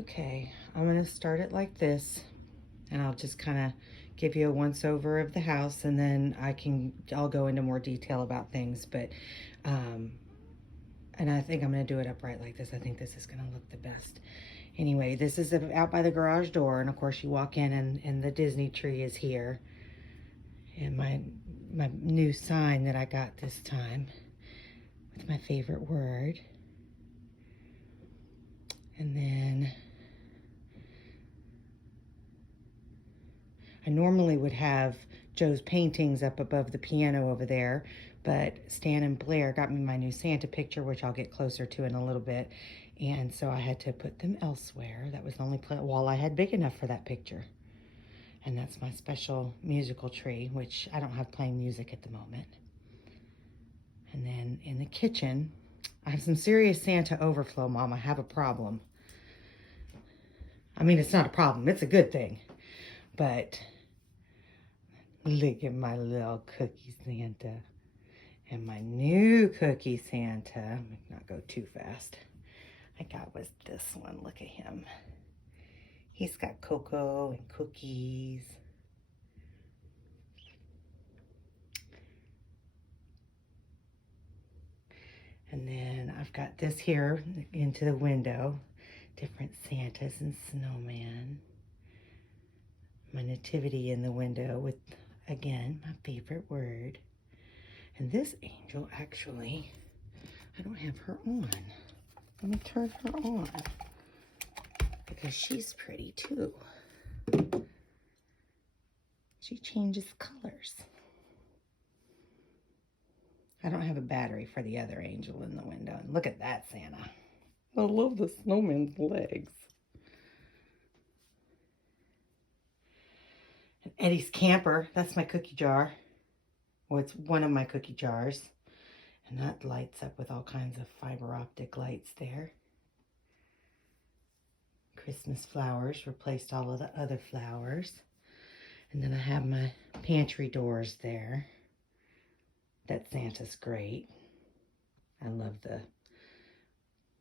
Okay, I'm gonna start it like this, and I'll just kind of give you a once over of the house, and then I'll go into more detail about things, but um, and I think I'm gonna do it upright like this. I think this is gonna look the best. Anyway, this is out by the garage door, and of course you walk in, and the Disney tree is here, and my new sign that I got this time with my favorite word, and then I normally would have Joe's paintings up above the piano over there, but Stan and Blair got me my new Santa picture, which I'll get closer to in a little bit. And so I had to put them elsewhere. That was the only wall I had big enough for that picture. And that's my special musical tree, which I don't have playing music at the moment. And then in the kitchen, I have some serious Santa overflow, Mom. I have a problem. I mean, it's not a problem. It's a good thing. But look at my little cookie Santa. And my new cookie Santa, not go too fast, I got was this one. Look at him. He's got cocoa and cookies. And then I've got this here into the window. Different Santas and snowman. My nativity in the window with, again, my favorite word. And this angel, actually, I don't have her on. Let me turn her on because she's pretty too. She changes colors. I don't have a battery for the other angel in the window. And look at that Santa. I love the snowman's legs. And Eddie's camper, that's my cookie jar. Well, it's one of my cookie jars. And that lights up with all kinds of fiber optic lights there. Christmas flowers replaced all of the other flowers. And then I have my pantry doors there. That Santa's great. I love the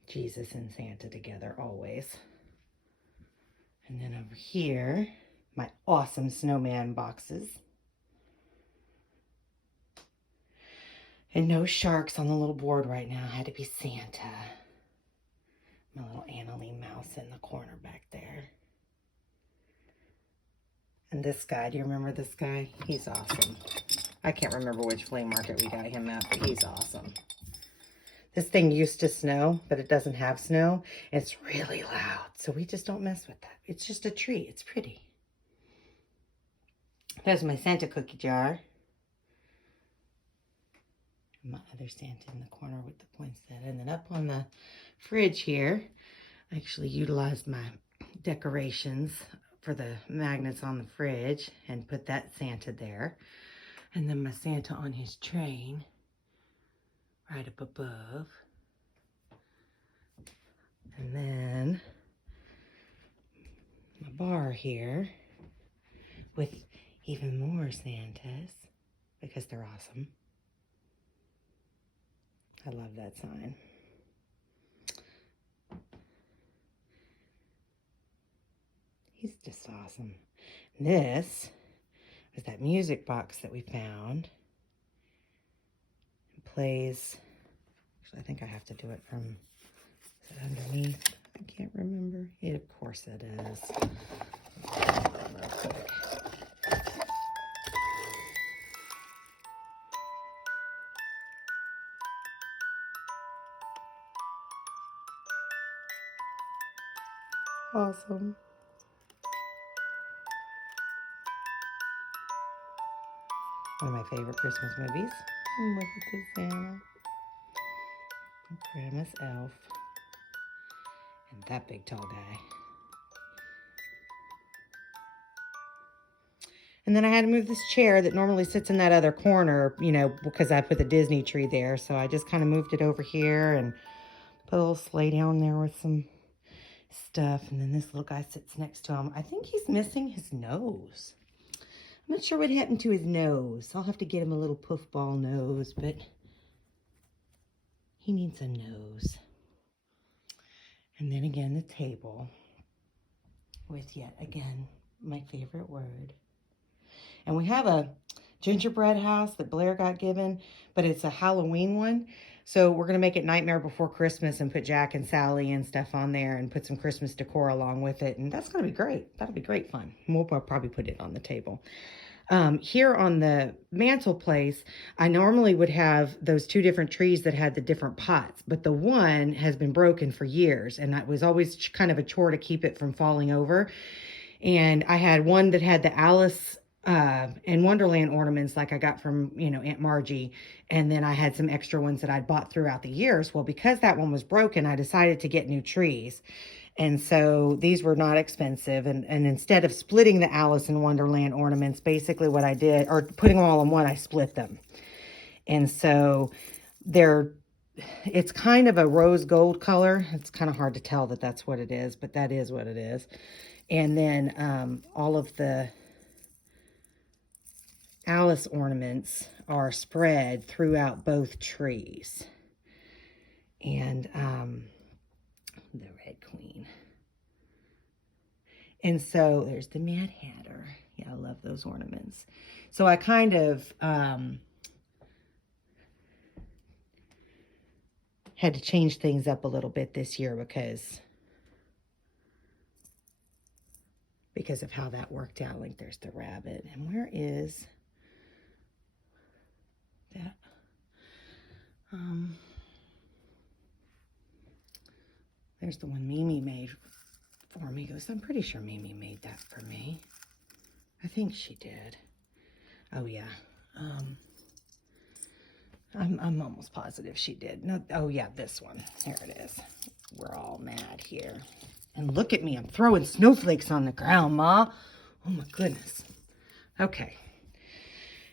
Jesus and Santa together always. And then over here, my awesome snowman boxes. And no sharks on the little board right now. Had to be Santa. My little Annalie mouse in the corner back there. And this guy, do you remember this guy? He's awesome. I can't remember which flea market we got him at, but he's awesome. This thing used to snow, but it doesn't have snow. It's really loud, so we just don't mess with that. It's just a tree. It's pretty. There's my Santa cookie jar. And my other Santa in the corner with the poinsettia. And then up on the fridge here, I actually utilized my decorations for the magnets on the fridge and put that Santa there. And then my Santa on his train right up above. And then my bar here with even more Santas because they're awesome. I love that sign. He's just awesome. This is that music box that we found. It plays, actually I think I have to do it from, is it underneath? I can't remember. Yeah, of course it is. Real quick. Awesome. One of my favorite Christmas movies. And look at this Santa. Grandma's elf. And that big tall guy. And then I had to move this chair that normally sits in that other corner, you know, because I put the Disney tree there. So I just kind of moved it over here and put a little sleigh down there with some stuff. And then this little guy sits next to him. I think he's missing his nose. I'm not sure what happened to his nose. I'll have to get him a little puffball nose, but he needs a nose. And then again, the table. with yet again my favorite word. And we have a gingerbread house that Blair got given, but it's a Halloween one. So we're going to make it Nightmare Before Christmas and put Jack and Sally and stuff on there and put some Christmas decor along with it. And that's going to be great. That'll be great fun. We'll probably put it on the table. Here on the mantle place, I normally would have those two different trees that had the different pots, but the one has been broken for years, and that was always kind of a chore to keep it from falling over. And I had one that had the Alice and Wonderland ornaments like I got from, Aunt Margie. And then I had some extra ones that I'd bought throughout the years. Well, because that one was broken, I decided to get new trees. And so these were not expensive. And instead of splitting the Alice in Wonderland ornaments, basically what I did, or putting them all in one, I split them. And so it's kind of a rose gold color. It's kind of hard to tell that that's what it is, but that is what it is. And then all of the Alice ornaments are spread throughout both trees. And the Red Queen. And so there's the Mad Hatter. Yeah, I love those ornaments. So I kind of had to change things up a little bit this year because of how that worked out. Like there's the rabbit. And where is that? There's the one Mimi made for me. Because I'm pretty sure Mimi made that for me. I think she did. Oh yeah. I'm almost positive she did. No, oh yeah, this one. Here it is. We're all mad here. And look at me, I'm throwing snowflakes on the ground, Ma. Oh my goodness. Okay.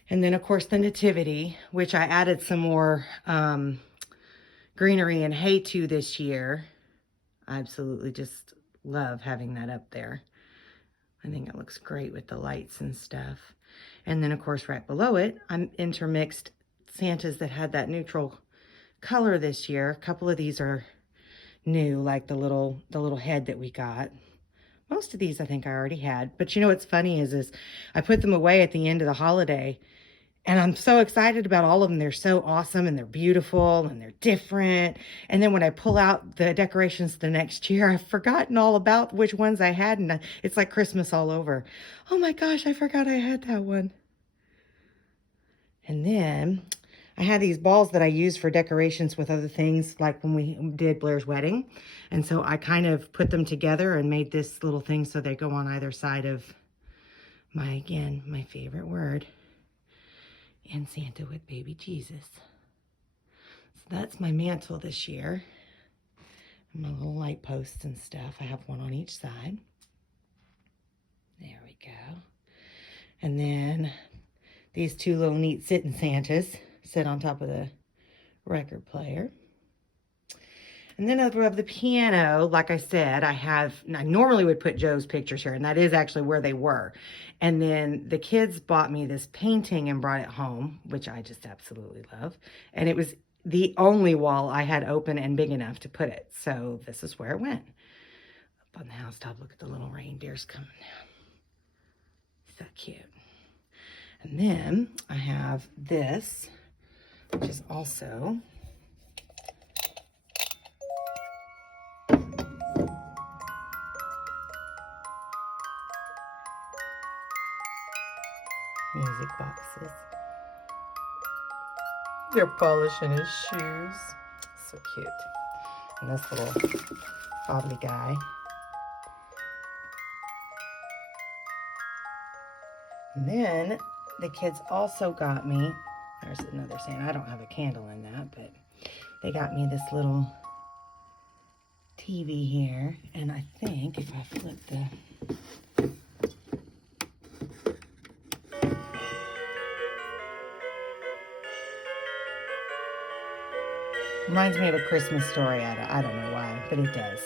And then of course the Nativity, which I added some more greenery and hay to this year. I absolutely just love having that up there. I think it looks great with the lights and stuff. And then of course right below it, I'm intermixed Santas that had that neutral color this year. A couple of these are new, like the little head that we got. Most of these I think I already had. But you know what's funny is I put them away at the end of the holiday. And I'm so excited about all of them. They're so awesome and they're beautiful and they're different. And then when I pull out the decorations the next year, I've forgotten all about which ones I had. And it's like Christmas all over. Oh my gosh, I forgot I had that one. And then I had these balls that I used for decorations with other things, like when we did Blair's wedding. And so I kind of put them together and made this little thing so they go on either side of my favorite word. And Santa with baby Jesus. So that's my mantle this year. And my little light posts and stuff. I have one on each side. There we go. And then these two little neat sitting Santas sit on top of the record player. And then above the piano, like I said, I normally would put Joe's pictures here, and that is actually where they were. And then the kids bought me this painting and brought it home, which I just absolutely love. And it was the only wall I had open and big enough to put it. So this is where it went. Up on the housetop, look at the little reindeers coming down. So cute. And then I have this, which is also music boxes. They're polishing his shoes. So cute. And this little bobbly guy. And then the kids also got me, there's another Santa. I don't have a candle in that, but they got me this little TV here. And I think if I flip the reminds me of a Christmas Story. I don't know why, but it does.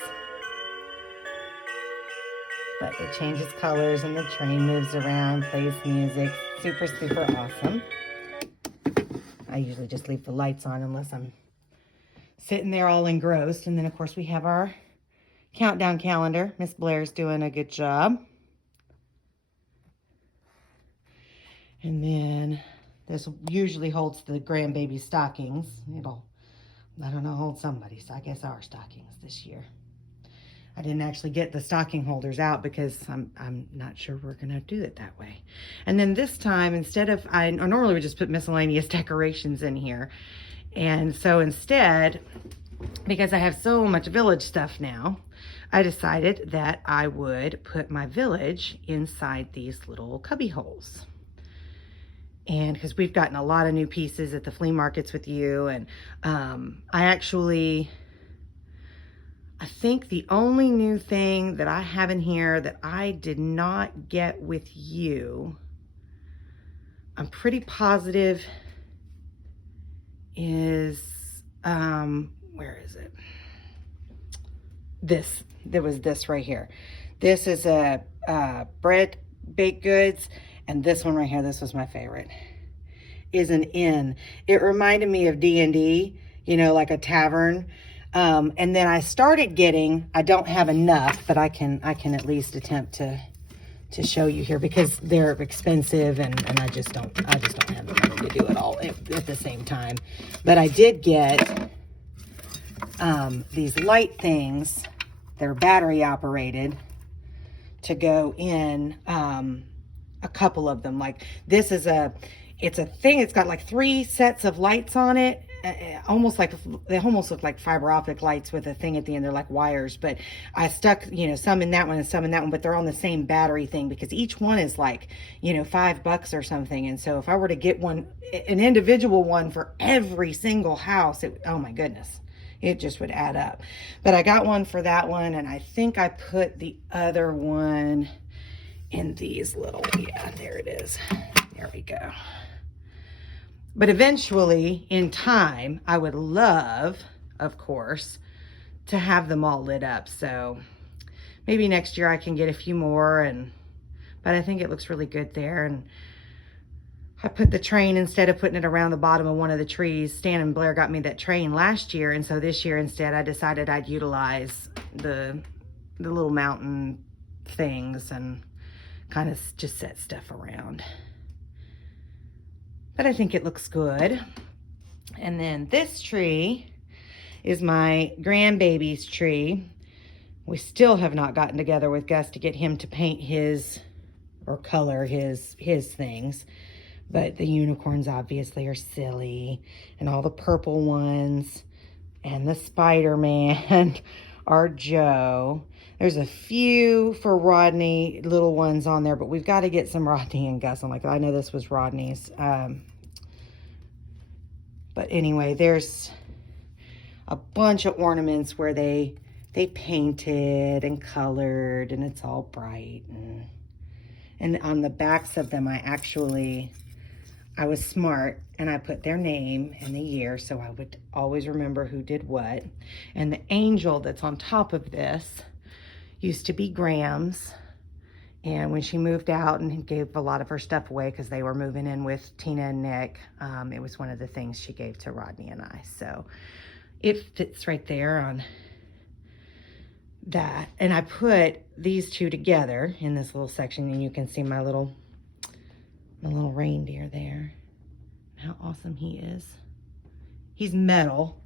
But it changes colors and the train moves around, plays music. Super, super awesome. I usually just leave the lights on unless I'm sitting there all engrossed. And then, of course, we have our countdown calendar. Miss Blair's doing a good job. And then this usually holds the grandbaby stockings. It'll, I don't know, hold somebody's. I guess our stockings this year. I didn't actually get the stocking holders out because I'm not sure we're gonna do it that way. And then this time, instead of, I normally would just put miscellaneous decorations in here. And so instead, because I have so much village stuff now, I decided that I would put my village inside these little cubby holes. And because we've gotten a lot of new pieces at the flea markets with you, and I think the only new thing that I have in here that I did not get with you, I'm pretty positive is, where is it? There was this right here. This is a bread baked goods, and this one right here, this was my favorite, is an inn. It reminded me of D&D, you know, like a tavern. And then I started getting, I don't have enough, but I can at least attempt to show you here because they're expensive, and I just don't have the money to do it all at the same time. But I did get these light things. They're battery operated to go in, a couple of them. Like this is it's a thing. It's got like 3 sets of lights on it. Almost like, they almost look like fiber optic lights with a thing at the end. They're like wires, but I stuck, you know, some in that one and some in that one, but they're on the same battery thing because each one is like, you know, $5 or something. And so if I were to get one, an individual one for every single house, oh my goodness, it just would add up. But I got one for that one, and I think I put the other one in these little, yeah, there it is. There we go. But eventually, in time, I would love, of course, to have them all lit up. So maybe next year I can get a few more, but I think it looks really good there. And I put the train, instead of putting it around the bottom of one of the trees, Stan and Blair got me that train last year, and so this year instead I decided I'd utilize the little mountain things and kind of just set stuff around. But I think it looks good. And then this tree is my grandbaby's tree. We still have not gotten together with Gus to get him to paint his, or color his things. But the unicorns obviously are silly, and all the purple ones and the Spider-Man are Joe. There's a few for Rodney, little ones on there, but we've got to get some Rodney and Gus on. Like, I know this was Rodney's. But anyway, there's a bunch of ornaments where they painted and colored, and it's all bright. And on the backs of them, I was smart, and I put their name and the year, so I would always remember who did what. And the angel that's on top of this used to be Graham's, and when she moved out and gave a lot of her stuff away because they were moving in with Tina and Nick, it was one of the things she gave to Rodney and I. So it fits right there on that. And I put these two together in this little section, and you can see my little reindeer there. How awesome he is. He's metal,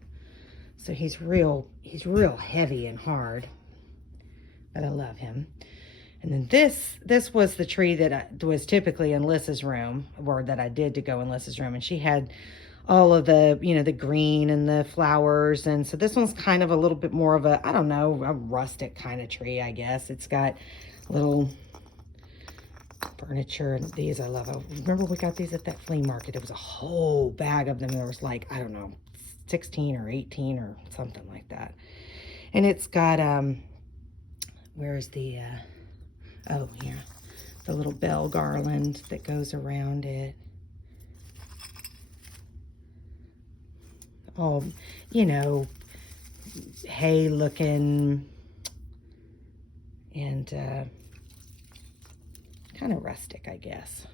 so he's real heavy and hard, but I love him. And then this was the tree that was typically in Lissa's room, or that I did to go in Lissa's room, and she had all of the, you know, the green and the flowers. And so this one's kind of a little bit more of a, I don't know, a rustic kind of tree, I guess. It's got little furniture, and these I love. I remember we got these at that flea market. It was a whole bag of them. There was like, I don't know, 16 or 18 or something like that. And it's got, where's the, oh, yeah, the little bell garland that goes around it. All, you know, hay looking, and kind of rustic, I guess.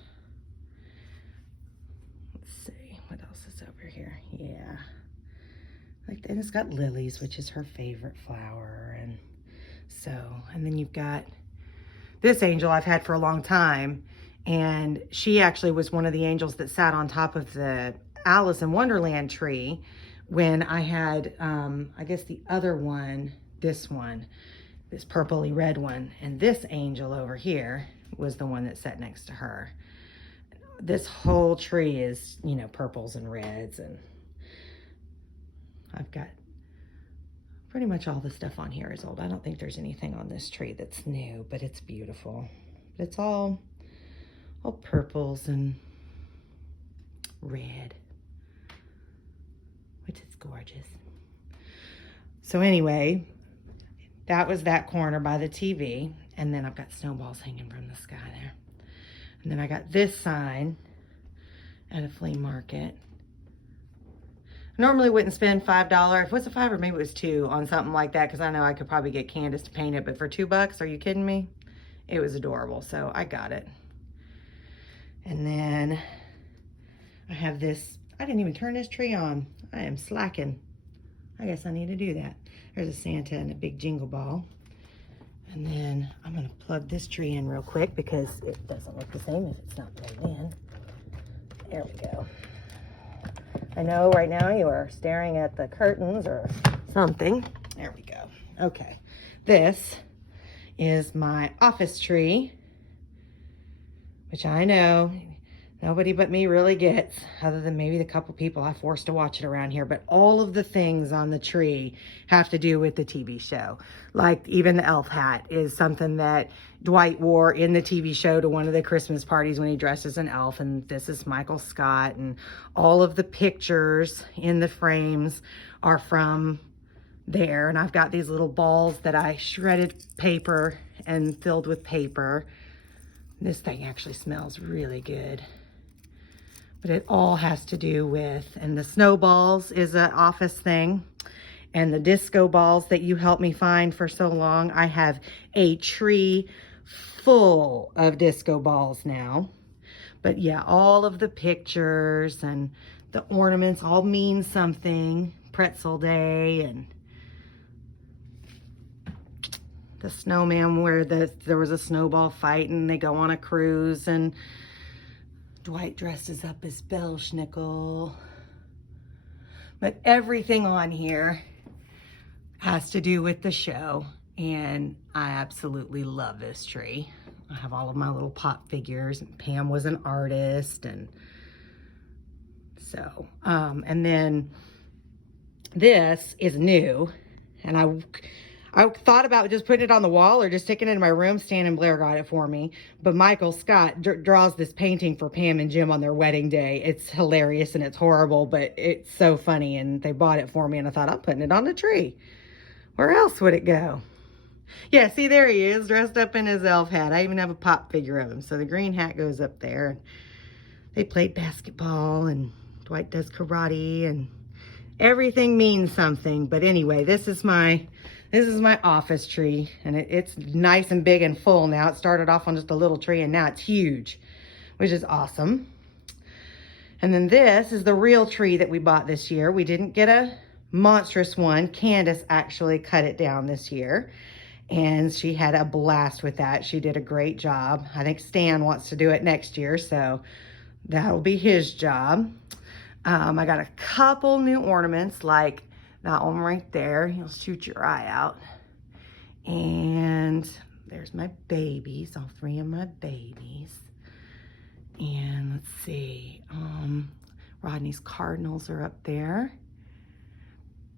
Let's see, what else is over here? Yeah. Like, and it's got lilies, which is her favorite flower, and So, and then you've got this angel I've had for a long time. And she actually was one of the angels that sat on top of the Alice in Wonderland tree when I had, I guess the other one, this purpley red one. And this angel over here was the one that sat next to her. This whole tree is, you know, purples and reds, and I've got pretty much all the stuff on here is old. I don't think there's anything on this tree that's new, but it's beautiful. It's all purples and red, which is gorgeous. So anyway, that was that corner by the TV. And then I've got snowballs hanging from the sky there. And then I got this sign at a flea market. I normally wouldn't spend $5, if it was a 5 or maybe it was 2 on something like that, because I know I could probably get Candace to paint it, but for $2, are you kidding me? It was adorable, so I got it. And then I have this, I didn't even turn this tree on. I am slacking. I guess I need to do that. There's a Santa and a big jingle ball. And then I'm gonna plug this tree in real quick because it doesn't look the same if it's not plugged in. There we go. I know right now you are staring at the curtains or something. There we go. Okay. This is my office tree, which I know nobody but me really gets, other than maybe the couple people I forced to watch it around here. But all of the things on the tree have to do with the TV show. Like even the elf hat is something that Dwight wore in the TV show to one of the Christmas parties when he dressed as an elf. And this is Michael Scott. And all of the pictures in the frames are from there. And I've got these little balls that I shredded paper and filled with paper. This thing actually smells really good. But it all has to do with, and the snowballs is an office thing. And the disco balls that you helped me find for so long. I have a tree full of disco balls now. But yeah, all of the pictures and the ornaments all mean something. Pretzel Day and the snowman where there was a snowball fight and they go on a cruise and Dwight dresses up as Belschnickel. But everything on here has to do with the show, and I absolutely love this tree. I have all of my little pop figures, and Pam was an artist, and so, and then this is new, and I thought about just putting it on the wall or just sticking it in my room. Stan and Blair got it for me. But Michael Scott draws this painting for Pam and Jim on their wedding day. It's hilarious and it's horrible, but it's so funny. And they bought it for me and I thought, I'm putting it on the tree. Where else would it go? Yeah, see, there he is dressed up in his elf hat. I even have a pop figure of him. So the green hat goes up there. They played basketball and Dwight does karate and everything means something. But anyway, this is my office tree, and it's nice and big and full now. It started off on just a little tree, and now it's huge, which is awesome. And then this is the real tree that we bought this year. We didn't get a monstrous one. Candace actually cut it down this year, and she had a blast with that. She did a great job. I think Stan wants to do it next year, so that'll be his job. I got a couple new ornaments, like that one right there. You'll shoot your eye out. And there's my babies, all 3 of my babies. And let's see, Rodney's Cardinals are up there.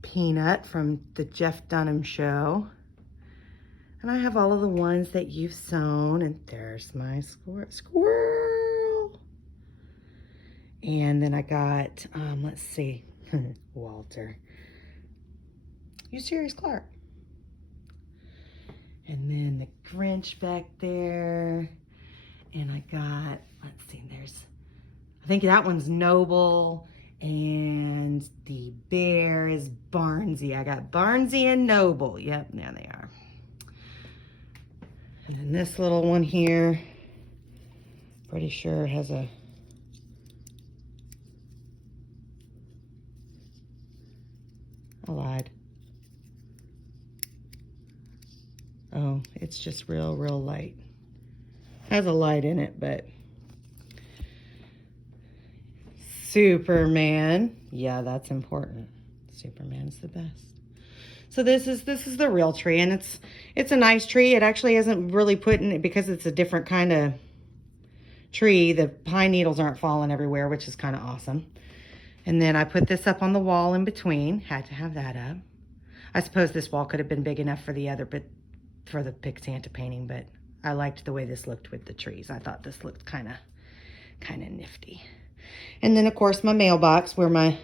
Peanut from the Jeff Dunham show. And I have all of the ones that you've sewn. And there's my squirrel. And then I got, let's see, Walter. You Sirius Clark. And then the Grinch back there. And I got, let's see, I think that one's Noble. And the bear is Barnsey. I got Barnsey and Noble. Yep, there they are. And then this little one here, pretty sure has I lied. Oh, it's just real light. Has a light in it, but Superman. Yeah, that's important. Superman's the best. So this is the real tree, and it's a nice tree. It actually isn't really put in it because it's a different kind of tree. The pine needles aren't falling everywhere, which is kind of awesome. And then I put this up on the wall in between. Had to have that up. I suppose this wall could have been big enough for the other, but for the Big Santa painting, but I liked the way this looked with the trees. I thought this looked kind of nifty. And then of course my mailbox where my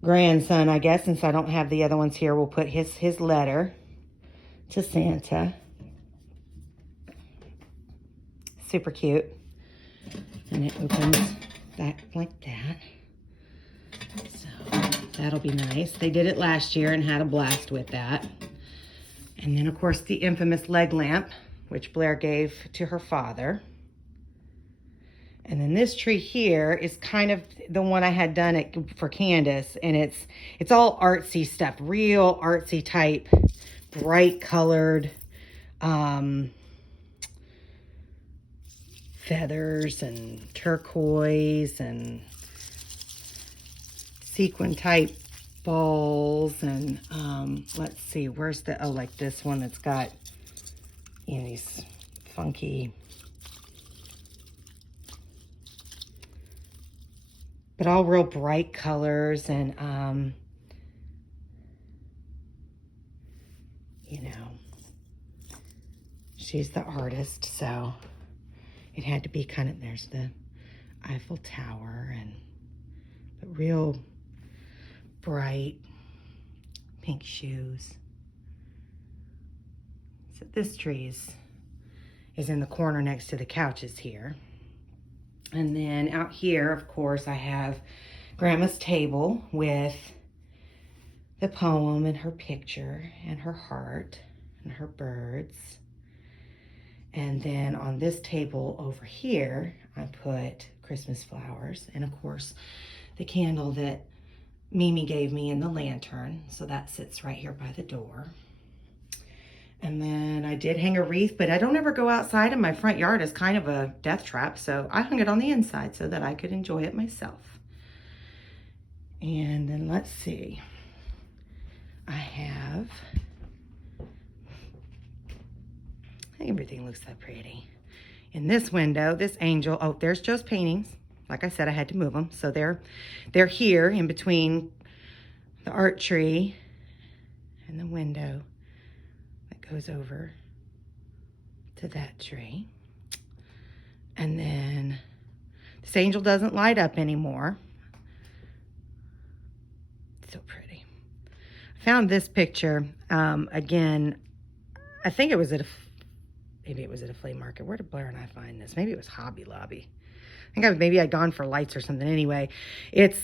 grandson, I guess, since I don't have the other ones here, will put his letter to Santa. Super cute. And it opens back like that. So that'll be nice. They did it last year and had a blast with that. And then of course the infamous leg lamp, which Blair gave to her father. And then this tree here is kind of the one I had done it for Candace, and it's all artsy stuff, real artsy type, bright colored feathers and turquoise and sequin type balls. And let's see, where's the, oh, like this one that's got, you know, these funky, but all real bright colors. And you know, she's the artist, so it had to be kind of, there's the Eiffel Tower, and but real bright pink shoes. So this tree is in the corner next to the couches here. And then out here, of course, I have Grandma's table with the poem and her picture and her heart and her birds. And then on this table over here, I put Christmas flowers and, of course, the candle that Mimi gave me in the lantern. So that sits right here by the door. And then I did hang a wreath, but I don't ever go outside, and my front yard is kind of a death trap. So I hung it on the inside so that I could enjoy it myself. And then let's see. I have, everything looks so pretty. In this window, this angel, oh, there's Joe's paintings. Like I said, I had to move them. So they're here in between the art tree and the window that goes over to that tree. And then this angel doesn't light up anymore. So pretty. I found this picture, again, I think it was at maybe it was at a flea market. Where did Blair and I find this? Maybe it was Hobby Lobby. I think maybe I'd gone for lights or something. Anyway, it's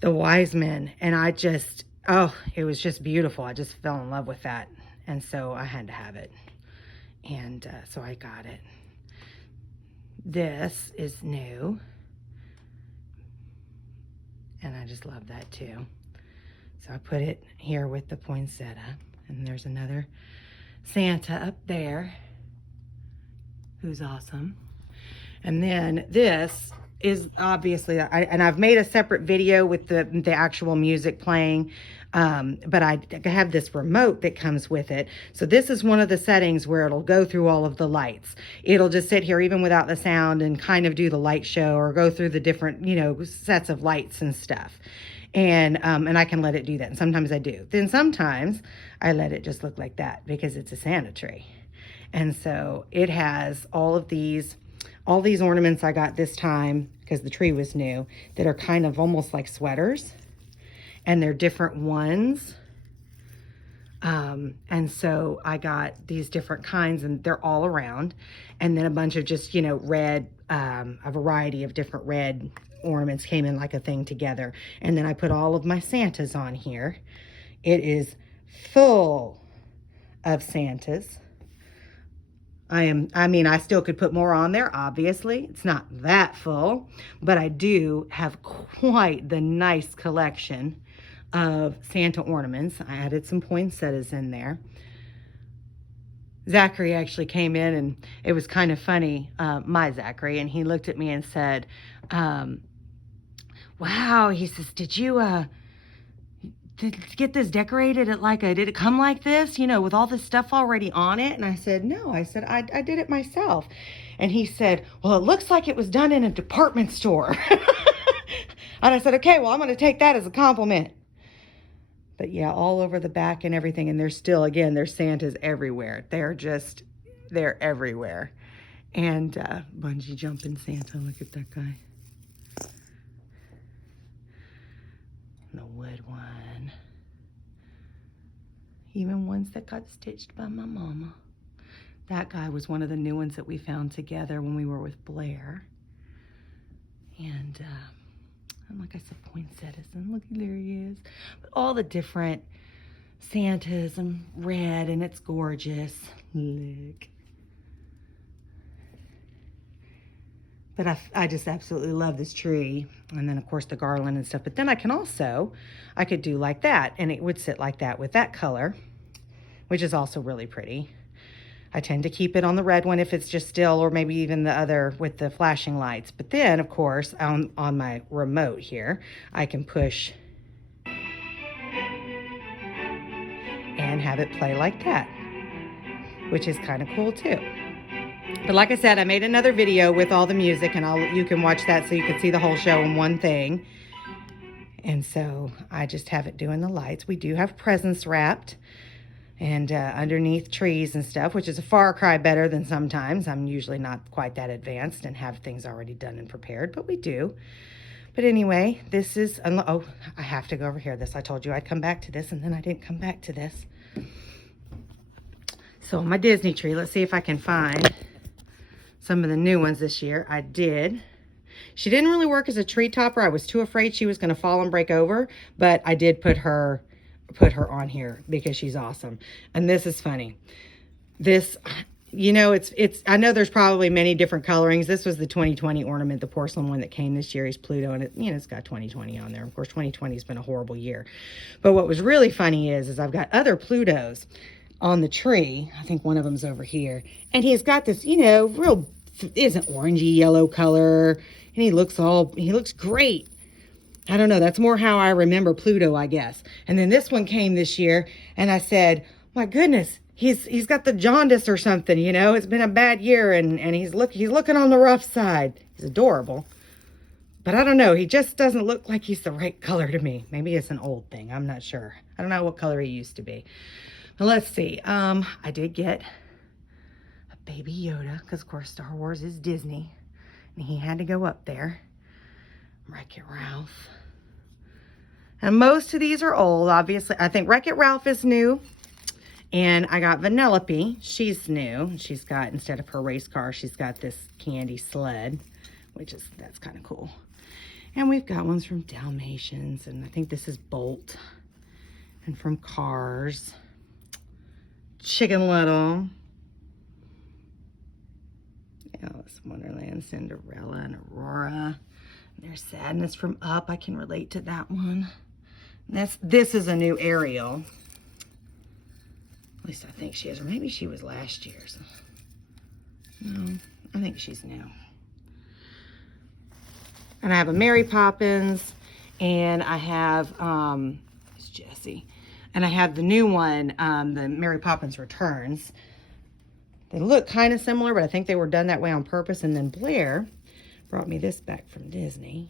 the Wise Men, and I just, oh, it was just beautiful. I just fell in love with that, and so I had to have it, and so I got it. This is new, and I just love that too. So I put it here with the poinsettia, and there's another Santa up there who's awesome. And then this is obviously, and I've made a separate video with the actual music playing, but I have this remote that comes with it. So this is one of the settings where it'll go through all of the lights. It'll just sit here even without the sound and kind of do the light show or go through the different, you know, sets of lights and stuff. And I can let it do that. And sometimes I do. Then sometimes I let it just look like that because it's a Santa tree. And so it has all these ornaments I got this time because the tree was new that are kind of almost like sweaters, and they're different ones. And so I got these different kinds, and they're all around. And then a bunch of just, you know, red, a variety of different red ornaments came in like a thing together. And then I put all of my Santas on here. It is full of Santas. I mean, I still could put more on there, obviously. It's not that full, but I do have quite the nice collection of Santa ornaments. I added some poinsettias in there. Zachary actually came in, and it was kind of funny, my Zachary, and he looked at me and said, wow, he says, did you get this decorated at did it come like this, with all this stuff already on it? And I said, no, I said, I did it myself. And he said, well, it looks like it was done in a department store. And I said, okay, well, I'm going to take that as a compliment. But yeah, all over the back and everything. And there's still, again, there's Santas everywhere. They're everywhere. And bungee jumping Santa, look at that guy. The wood one. Even ones that got stitched by my mama. That guy was one of the new ones that we found together when we were with Blair. And like I said, poinsettias, and look, there he is. But all the different Santas and red, and it's gorgeous. Look. But I just absolutely love this tree. And then, of course, the garland and stuff. But then I could do like that. And it would sit like that with that color, which is also really pretty. I tend to keep it on the red one if it's just still, or maybe even the other with the flashing lights. But then, of course, on my remote here, I can push and have it play like that, which is kind of cool too. But like I said, I made another video with all the music, and you can watch that so you can see the whole show in one thing. And so I just have it doing the lights. We do have presents wrapped and underneath trees and stuff, which is a far cry better than sometimes. I'm usually not quite that advanced and have things already done and prepared, but we do. But anyway, this is, oh, I have to go over here. I told you I'd come back to this, and then I didn't come back to this. So my Disney tree, let's see if I can find some of the new ones this year. I did. She didn't really work as a tree topper. I was too afraid she was going to fall and break over, but I did put her on here because she's awesome. And this is funny. This, I know there's probably many different colorings. This was the 2020 ornament, the porcelain one that came this year. Is Pluto, and it's got 2020 on there. Of course, 2020 has been a horrible year. But what was really funny is I've got other Plutos on the tree. I think one of them's over here. And he's got this, real, is an orangey yellow color. And he looks great. I don't know. That's more how I remember Pluto, I guess. And then this one came this year, and I said, my goodness, he's got the jaundice or something, It's been a bad year, and he's looking on the rough side. He's adorable. But I don't know. He just doesn't look like he's the right color to me. Maybe it's an old thing. I'm not sure. I don't know what color he used to be. Well, let's see. I did get a baby Yoda, because, of course, Star Wars is Disney, and he had to go up there. Wreck-It Ralph. And most of these are old, obviously. I think Wreck-It Ralph is new. And I got Vanellope. She's new. She's got, instead of her race car, she's got this candy sled, that's kind of cool. And we've got ones from Dalmatians, and I think this is Bolt. And from Cars. Chicken Little. Alice in Wonderland, Cinderella, and Aurora. There's Sadness from Up. I can relate to that one. This is a new Ariel. At least I think she is. Or maybe she was last year's. No, I think she's new. And I have a Mary Poppins. And I have, it's Jessie. And I have the new one, the Mary Poppins Returns. They look kind of similar, but I think they were done that way on purpose. And then Blair brought me this back from Disney.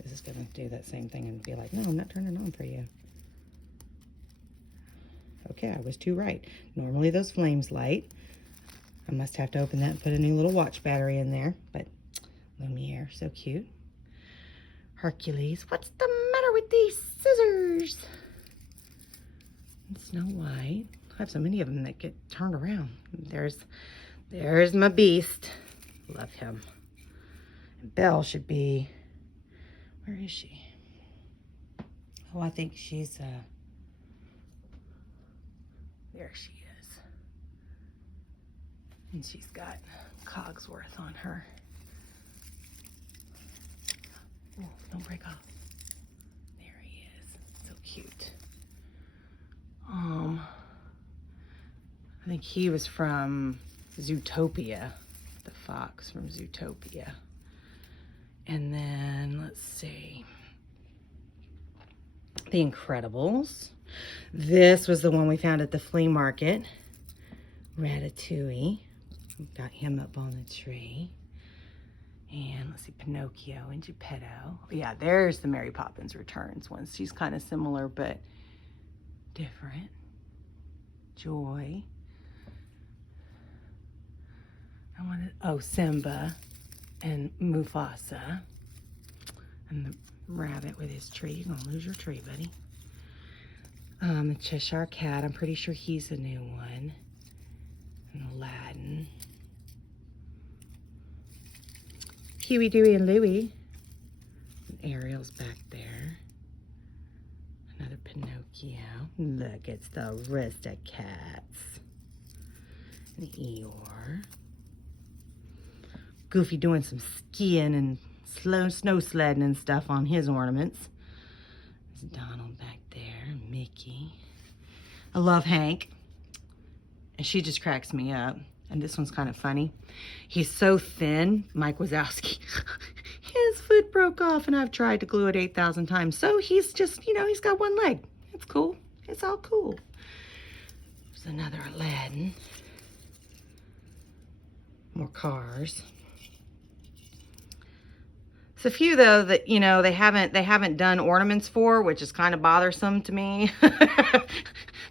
This is going to do that same thing and be like, no, I'm not turning on for you. Okay, I was too right. Normally those flames light. I must have to open that and put a new little watch battery in there. But Lumiere, so cute. Hercules, what's the matter with these scissors? And Snow White. I have so many of them that get turned around. There's my beast. Love him. And Belle should be, where is she? Oh, I think she's, there she is. And she's got Cogsworth on her. Oh, don't break off. There he is. So cute. I think he was from Zootopia, the fox from Zootopia. And then, let's see, The Incredibles. This was the one we found at the flea market. Ratatouille. Got him up on the tree. And let's see, Pinocchio and Geppetto. Yeah, there's the Mary Poppins Returns one. She's kind of similar, but different. Joy. Simba and Mufasa. And the rabbit with his tree. You're gonna lose your tree, buddy. The Cheshire Cat. I'm pretty sure he's a new one. And Aladdin. Huey, Dewey, and Louie. And Ariel's back there. Another Pinocchio. Look, it's the Aristocats. And Eeyore. Goofy doing some skiing and snow sledding and stuff on his ornaments. There's Donald back there. Mickey. I love Hank. And she just cracks me up. And this one's kind of funny. He's so thin, Mike Wazowski. His foot broke off and I've tried to glue it 8,000 times. So he's just, you know, he's got one leg. It's cool. It's all cool. There's another Aladdin. More cars. It's a few though that, you know, they haven't done ornaments for, which is kind of bothersome to me.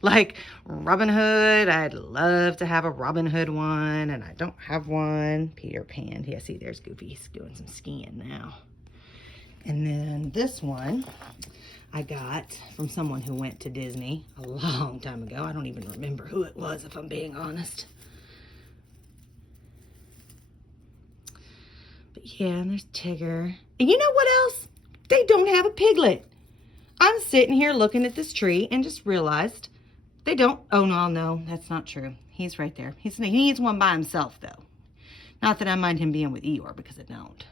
Like Robin Hood, I'd love to have a Robin Hood one, and I don't have one. Peter Pan, yeah, see, there's Goofy, he's doing some skiing now. And then this one I got from someone who went to Disney a long time ago. I don't even remember who it was, if I'm being honest. But yeah, and there's Tigger. And you know what else? They don't have a Piglet. I'm sitting here looking at this tree and just realized they don't. Oh, no, that's not true. He's right there. He needs one by himself, though. Not that I mind him being with Eeyore, because I don't.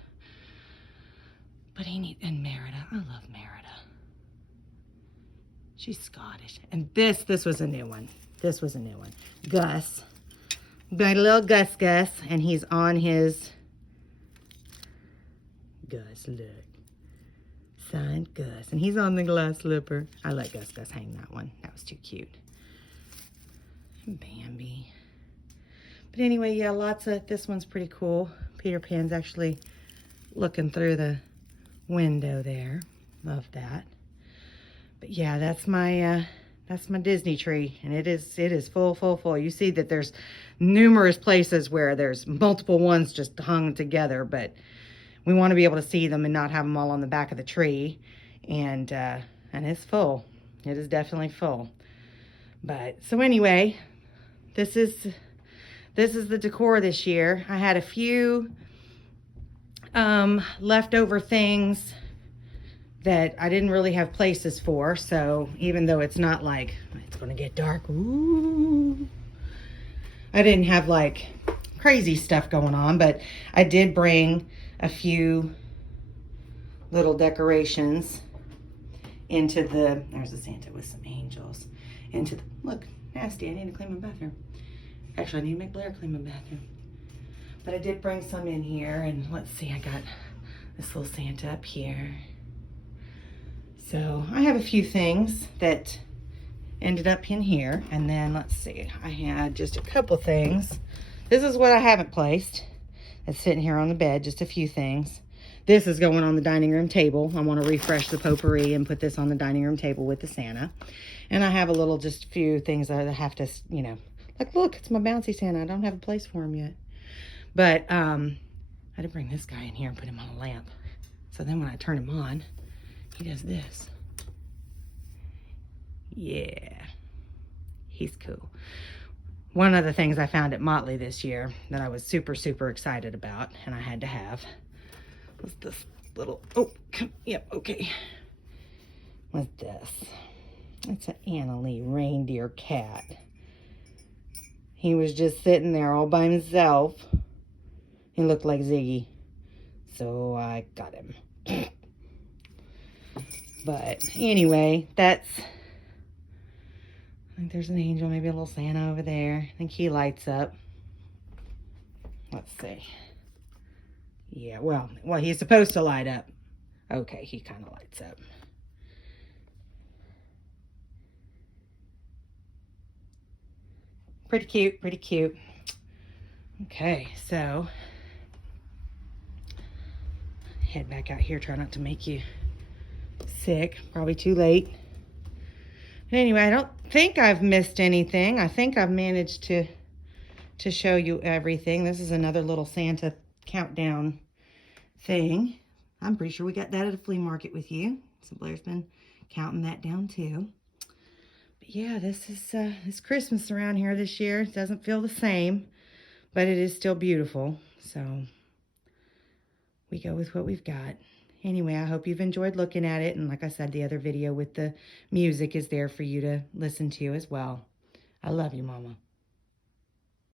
But he needs, and Merida. I love Merida. She's Scottish. And this was a new one. This was a new one. Gus. Got a little Gus, and he's on his... Gus, look. Signed Gus. And he's on the glass slipper. I let Gus hang that one. That was too cute. And Bambi. But anyway, yeah, lots of... This one's pretty cool. Peter Pan's actually looking through the window there. Love that. But yeah, that's my Disney tree. And it is full. You see that there's numerous places where there's multiple ones just hung together, but we want to be able to see them and not have them all on the back of the tree. And it's full. It is definitely full. But so anyway, this is the decor this year. I had a few leftover things that I didn't really have places for. So even though it's not like it's gonna get dark, ooh, I didn't have like crazy stuff going on, but I did bring a few little decorations into the, there's a Santa with some angels, into the, look, nasty, I need to clean my bathroom. Actually, I need to make Blair clean my bathroom. But I did bring some in here, and let's see, I got this little Santa up here. So I have a few things that ended up in here, and then let's see, I had just a couple things. This is what I haven't placed. It's sitting here on the bed, just a few things. This is going on the dining room table. I want to refresh the potpourri and put this on the dining room table with the Santa. And I have a little, just a few things that I have to, you know, like, look, it's my bouncy Santa. I don't have a place for him yet. But I had to bring this guy in here and put him on a lamp. So then when I turn him on, he does this. Yeah, he's cool. One of the things I found at Motley this year that I was super excited about, and I had to have, was this little, oh, yep, okay, was this. It's an Annalie reindeer cat. He was just sitting there all by himself. He looked like Ziggy, so I got him. But anyway, that's I think there's an angel, maybe a little Santa over there. I think he lights up. Let's see. Yeah, well, he's supposed to light up. Okay, he kind of lights up. Pretty cute, pretty cute. Okay, so head back out here. Try not to make you sick. Probably too late. But anyway, I don't think I've missed anything. I think I've managed to show you everything. This is another little Santa countdown thing. I'm pretty sure we got that at a flea market with you. So Blair's been counting that down too. But yeah, this is it's Christmas around here this year. It doesn't feel the same, but it is still beautiful. So we go with what we've got. Anyway, I hope you've enjoyed looking at it. And like I said, the other video with the music is there for you to listen to as well. I love you, Mama.